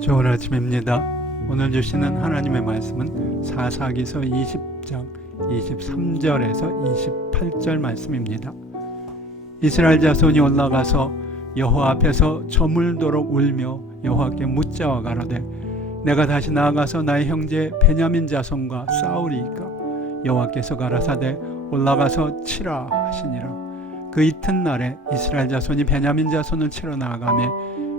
좋은 아침입니다. 오늘 주시는 하나님의 말씀은 사사기서 20장 23절에서 28절 말씀입니다. 이스라엘 자손이 올라가서 여호와 앞에서 저물도록 울며 여호와께 묻자와 가로되 내가 다시 나아가서 나의 형제 베냐민 자손과 싸우리이까. 여호와께서 가라사대 올라가서 치라 하시니라. 그 이튿날에 이스라엘 자손이 베냐민 자손을 치러 나아가매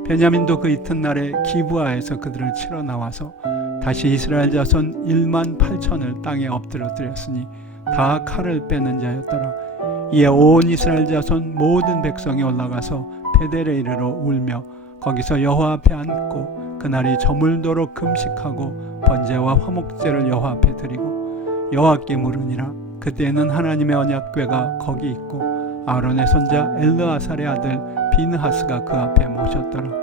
베냐민도 그 이튿날에 기브아에서 그들을 치러 나와서 다시 이스라엘 자손 1만 8천을 땅에 엎드려뜨렸으니 다 칼을 빼는 자였더라. 이에 온 이스라엘 자손 모든 백성이 올라가서 베델에 이르러 울며 거기서 여호와 앞에 앉고 그날이 저물도록 금식하고 번제와 화목제를 여호와 앞에 드리고 여호와께 물으니라. 그때에는 하나님의 언약궤가 거기 있고 아론의 손자 엘르아살의 아들 비느하스가 그 앞에 모셨더라.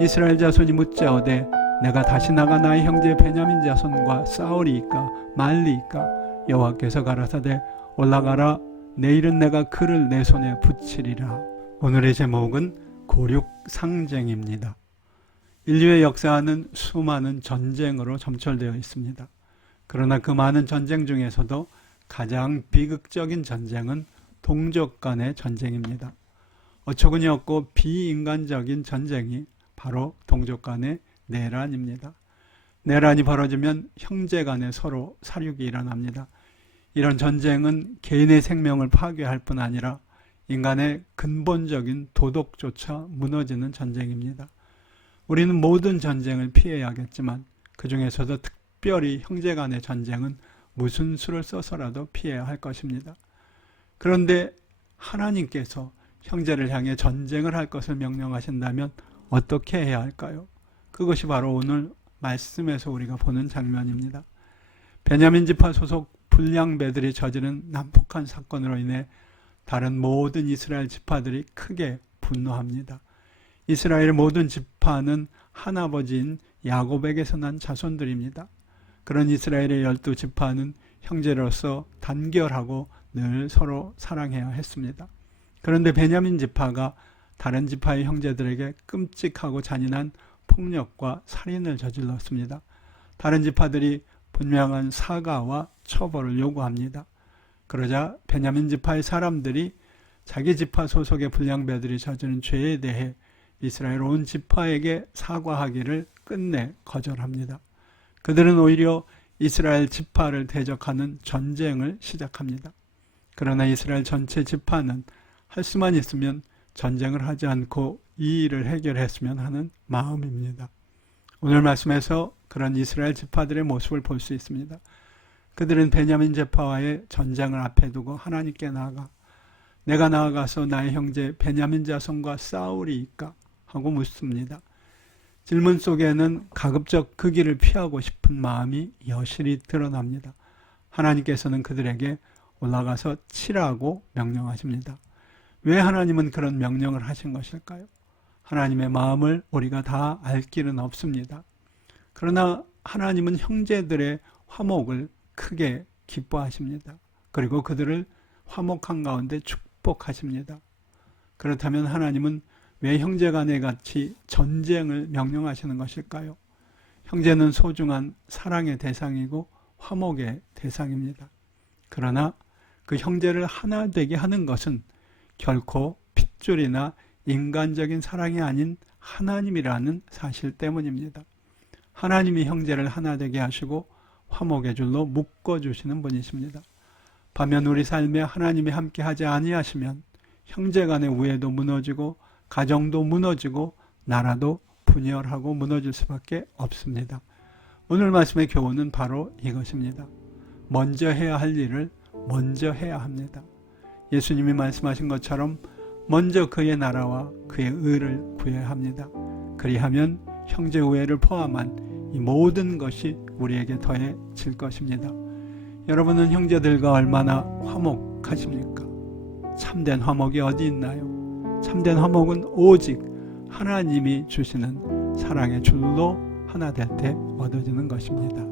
이스라엘 자손이 묻자오되 내가 다시 나가 나의 형제 베냐민 자손과 싸우리이까 말리이까. 여호와께서 가라사대 올라가라. 내일은 내가 그를 내 손에 붙이리라. 오늘의 제목은 고륙상쟁입니다. 인류의 역사는 수많은 전쟁으로 점철되어 있습니다. 그러나 그 많은 전쟁 중에서도 가장 비극적인 전쟁은 동족 간의 전쟁입니다. 어처구니 없고 비인간적인 전쟁이 바로 동족 간의 내란입니다. 내란이 벌어지면 형제 간에 서로 살육이 일어납니다. 이런 전쟁은 개인의 생명을 파괴할 뿐 아니라 인간의 근본적인 도덕조차 무너지는 전쟁입니다. 우리는 모든 전쟁을 피해야겠지만 그 중에서도 특별히 형제 간의 전쟁은 무슨 수를 써서라도 피해야 할 것입니다. 그런데 하나님께서 형제를 향해 전쟁을 할 것을 명령하신다면 어떻게 해야 할까요? 그것이 바로 오늘 말씀에서 우리가 보는 장면입니다. 베냐민 지파 소속 불량배들이 저지른 난폭한 사건으로 인해 다른 모든 이스라엘 지파들이 크게 분노합니다. 이스라엘의 모든 지파는 한 아버지인 야곱에게서 난 자손들입니다. 그런 이스라엘의 12지파는 형제로서 단결하고 늘 서로 사랑해야 했습니다. 그런데 베냐민 지파가 다른 지파의 형제들에게 끔찍하고 잔인한 폭력과 살인을 저질렀습니다. 다른 지파들이 분명한 사과와 처벌을 요구합니다. 그러자 베냐민 지파의 사람들이 자기 지파 소속의 불량배들이 저지른 죄에 대해 이스라엘 온 지파에게 사과하기를 끝내 거절합니다. 그들은 오히려 이스라엘 지파를 대적하는 전쟁을 시작합니다. 그러나 이스라엘 전체 지파는 할 수만 있으면 전쟁을 하지 않고 이 일을 해결했으면 하는 마음입니다. 오늘 말씀에서 그런 이스라엘 지파들의 모습을 볼 수 있습니다. 그들은 베냐민 지파와의 전쟁을 앞에 두고 하나님께 나아가 내가 나아가서 나의 형제 베냐민 자손과 싸우리이까 하고 묻습니다. 질문 속에는 가급적 그 길을 피하고 싶은 마음이 여실히 드러납니다. 하나님께서는 그들에게 올라가서 치라고 명령하십니다. 왜 하나님은 그런 명령을 하신 것일까요? 하나님의 마음을 우리가 다 알 길은 없습니다. 그러나 하나님은 형제들의 화목을 크게 기뻐하십니다. 그리고 그들을 화목한 가운데 축복하십니다. 그렇다면 하나님은 왜 형제간에 같이 전쟁을 명령하시는 것일까요? 형제는 소중한 사랑의 대상이고 화목의 대상입니다. 그러나 그 형제를 하나 되게 하는 것은 결코 핏줄이나 인간적인 사랑이 아닌 하나님이라는 사실 때문입니다. 하나님이 형제를 하나 되게 하시고 화목의 줄로 묶어주시는 분이십니다. 반면 우리 삶에 하나님이 함께하지 아니하시면 형제간의 우애도 무너지고 가정도 무너지고 나라도 분열하고 무너질 수밖에 없습니다. 오늘 말씀의 교훈은 바로 이것입니다. 먼저 해야 할 일을 먼저 해야 합니다. 예수님이 말씀하신 것처럼 먼저 그의 나라와 그의 의를 구해야 합니다. 그리하면 형제 우애를 포함한 이 모든 것이 우리에게 더해질 것입니다. 여러분은 형제들과 얼마나 화목하십니까? 참된 화목이 어디 있나요? 참된 화목은 오직 하나님이 주시는 사랑의 줄로 하나 될 때 얻어지는 것입니다.